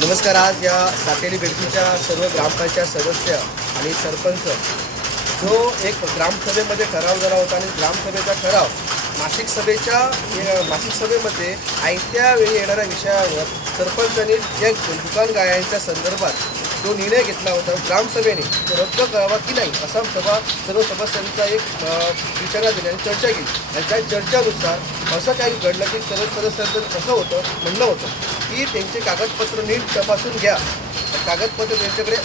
नमस्कार आज या सातेरी बेडकीच्या सर्व ग्रामपंचायत सदस्य आणि सरपंच जो एक ग्रामसभेमध्ये ठराव झाला होता आणि ग्रामसभेचा ठराव मासिक सभेच्या मासिक सभेमध्ये आयत्या वेळी येणाऱ्या विषयावर सरपंचांनी ज्या दुकान गायांच्या संदर्भात जो निर्णय घेतला होता ग्रामसभेने तो रद्द करावा की नाही असा सभा सर्व सदस्यांचा एक अ, विचारणा दिली आणि चर्चा केली. आणि त्या चर्चानुसार असं काही घडलं की सर्व सदस्यांचं असं होतं म्हणणं होतं की त्यांचे कागदपत्र नीट तपासून घ्या. कागदपत्र त्यांच्याकडे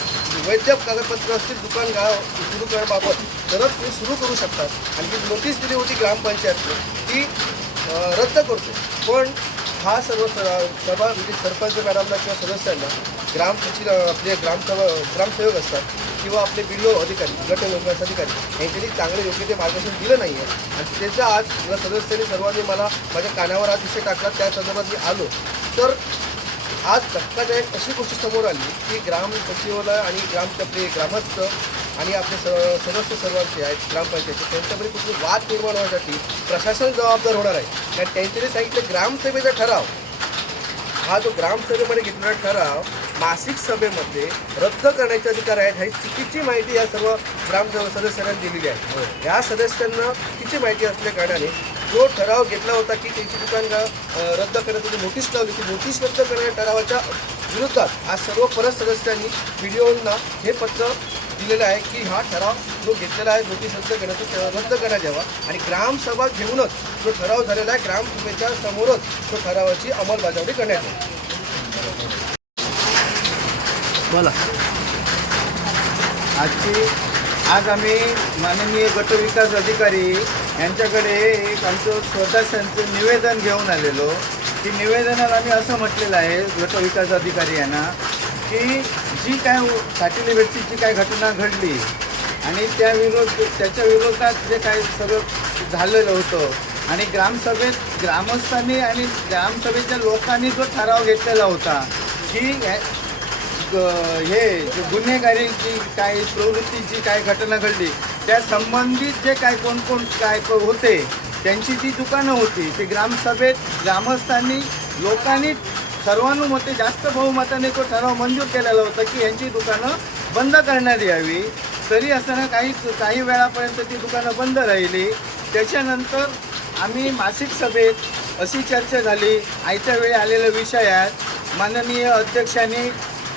वैध कागदपत्र असतील दुकान गाव सुरू करण्याबाबत तरच ते सुरू करू शकतात. आणि जी नोटीस दिली होती ग्रामपंचायतने ती रद्द करतो. पण हा सर्व सभा म्हणजे सरपंच मॅडमला किंवा सदस्यांना ग्राम म्हणजे, आपले ग्रामसभा ग्रामसेवक असतात किंवा आपले बिलो अधिकारी गट विकास अधिकारी यांच्यानी चांगले योग्य ते मार्गदर्शन दिलं नाही आहे आणि त्याचा आज मला सदस्यांनी सर्वांनी मला माझ्या कानावर आज विषय टाकला त्या संदर्भात मी आलो. तर आज धक्कादायक अशी गोष्ट समोर आली की ग्राम सचिवालय आणि ग्राम ग्रामस्थ आणि आपले स सदस्य सर्वांचे आहेत ग्रामपंचायतचे त्यांच्यामध्ये कुठली वाद निर्माण होण्यासाठी प्रशासन जबाबदार होणार आहे. कारण त्यांच्याने सांगितलं ग्रामसभेचा ठराव हा जो ग्रामसभेमध्ये घेतलेला ठराव मासिक सभेमध्ये रद्द करण्याचे अधिकार आहेत ही चुकीची माहिती या सर्व ग्राम सदस्यांना दिलेली आहे. या सदस्यांना चुकीची माहिती असल्या कारणाने जो ठराव घेतला होता की त्यांची दुकान रद्द करण्याची नोटीस लावली ती नोटीस रद्द करण्याच्या ठरावाच्या विरोधात आज सर्व परत सदस्यांनी व्हिडिओना हे पत्र दिलेला आहे की हा ठराव जो घेतलेला आहे नोटीस रद्द करण्याचा ठराव रद्द करण्यात यावा आणि ग्रामसभा घेऊनच जो ठराव झालेला आहे ग्रामसभेच्या समोरच तो ठरावाची अंमलबजावणी करण्यात येईल. बोला. आजची आज आम्ही माननीय गटविकास अधिकारी यांच्याकडे एक आमचं स्वतःचं निवेदन घेऊन आलेलो. की निवेदनाला आम्ही असं म्हटलेलं आहे गटविकास अधिकारी यांना की जी काय साटीली जी काय घटना घडली आणि त्या विरोध त्याच्या विरोधात जे काय सगळं झालेलं होतं आणि ग्रामसभेत ग्रामस्थांनी आणि ग्रामसभेच्या लोकांनी जो ठराव घेतलेला होता की ग- हे गुन्हेगारीची काय प्रवृत्तीची काय घटना घडली त्या संबंधित जे काय कोण कोण काय क- होते त्यांची जी दुकानं होती. ती ग्रामसभेत ग्रामस्थांनी लोकांनी सर्वानुमते जास्त बहुमताने तो ठराव मंजूर केलेला होता की यांची दुकानं बंद करण्यात यावी. तरी असताना काही काही वेळापर्यंत ती दुकानं बंद राहिली. त्याच्यानंतर आम्ही मासिक सभेत अशी चर्चा झाली. आयत्या वेळी आलेल्या विषयात माननीय अध्यक्षांनी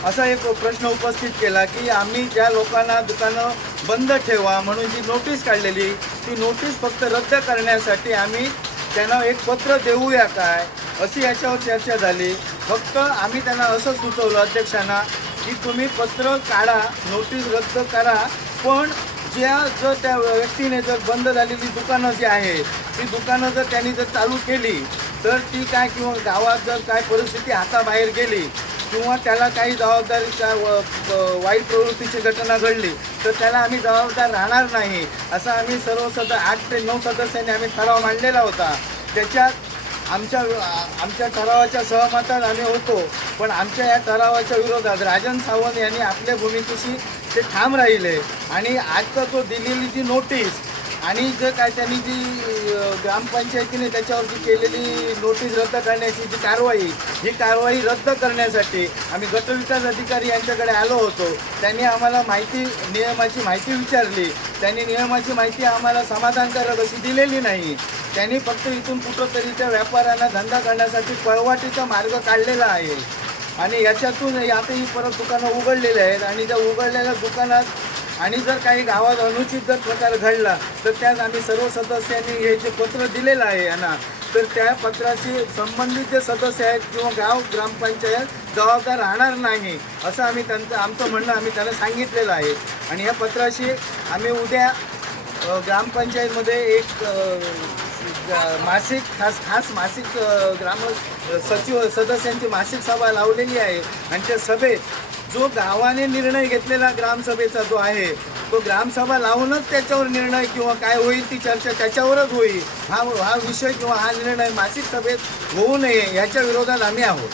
असा एक प्रश्न उपस्थित केला की आम्ही ज्या लोकांना दुकानं बंद ठेवा म्हणून जी नोटीस काढलेली ती नोटीस फक्त रद्द करण्यासाठी आम्ही त्यांना एक पत्र देऊया काय अशी याच्यावर चर्चा झाली. फक्त आम्ही त्यांना असं सुचवलं अध्यक्षांना की तुम्ही पत्र काढा नोटीस रद्द करा पण ज्या जर त्या व्यक्तीने जर बंद झालेली दुकानं जी आहेत ती दुकानं जर त्यांनी जर चालू केली तर ती काय किंवा गावात जर काय परिस्थिती हाताबाहेर गेली किंवा त्याला काही जबाबदारी काय व- वाईट प्रवृत्तीची घटना घडली तर त्याला आम्ही जबाबदार राहणार नाही असं आम्ही सर्व सद आठ ते नऊ सदस्यांनी आम्ही ठराव मांडलेला होता. त्याच्यात आमच्या आमच्या ठरावाच्या सहमतात आम्ही होतो. पण आमच्या या ठरावाच्या विरोधात राजन सावंत यांनी आपल्या भूमिकेशी ते ठाम राहिले. आणि आजचा तो दिलेली जी नोटीस आणि जर काय त्यांनी जी ग्रामपंचायतीने त्याच्यावरती केलेली नोटीस रद्द करण्याची जी कारवाई ही कारवाई रद्द करण्यासाठी आम्ही गटविकास अधिकारी यांच्याकडे आलो होतो. त्यांनी आम्हाला माहिती नियमाची माहिती विचारली. त्यांनी नियमाची माहिती आम्हाला समाधानकारक अशी दिलेली नाही. त्यांनी फक्त इथून कुठंतरी त्या व्यापाऱ्यांना धंदा करण्यासाठी पळवाटीचा मार्ग काढलेला आहे. आणि याच्यातून यातही परत दुकानं उघडलेली आहेत आणि त्या उघडलेल्या दुकानात आणि जर काही गावात अनुचित जर प्रकार घडला तर त्यात आम्ही सर्व सदस्यांनी हे जे पत्र दिलेलं आहे यांना तर त्या पत्राशी संबंधित जे सदस्य आहेत किंवा गाव ग्रामपंचायत जबाबदार राहणार नाही असं आम्ही त्यांचं आमचं म्हणणं आम्ही त्यांना सांगितलेलं आहे. आणि या पत्राशी आम्ही उद्या ग्रामपंचायतमध्ये एक मासिक खास खास मासिक ग्राम सचिव सदस्यांची मासिक सभा लावलेली आहे. आणि त्या सभेत जो गावाने निर्णय घेतलेला ग्रामसभेचा जो आहे तो ग्रामसभा लावूनच त्याच्यावर निर्णय किंवा काय होईल ती चर्चा त्याच्यावरच होईल. हा हा विषय किंवा हा निर्णय मासिक सभेत होऊ नये याच्या विरोधात आम्ही आहोत.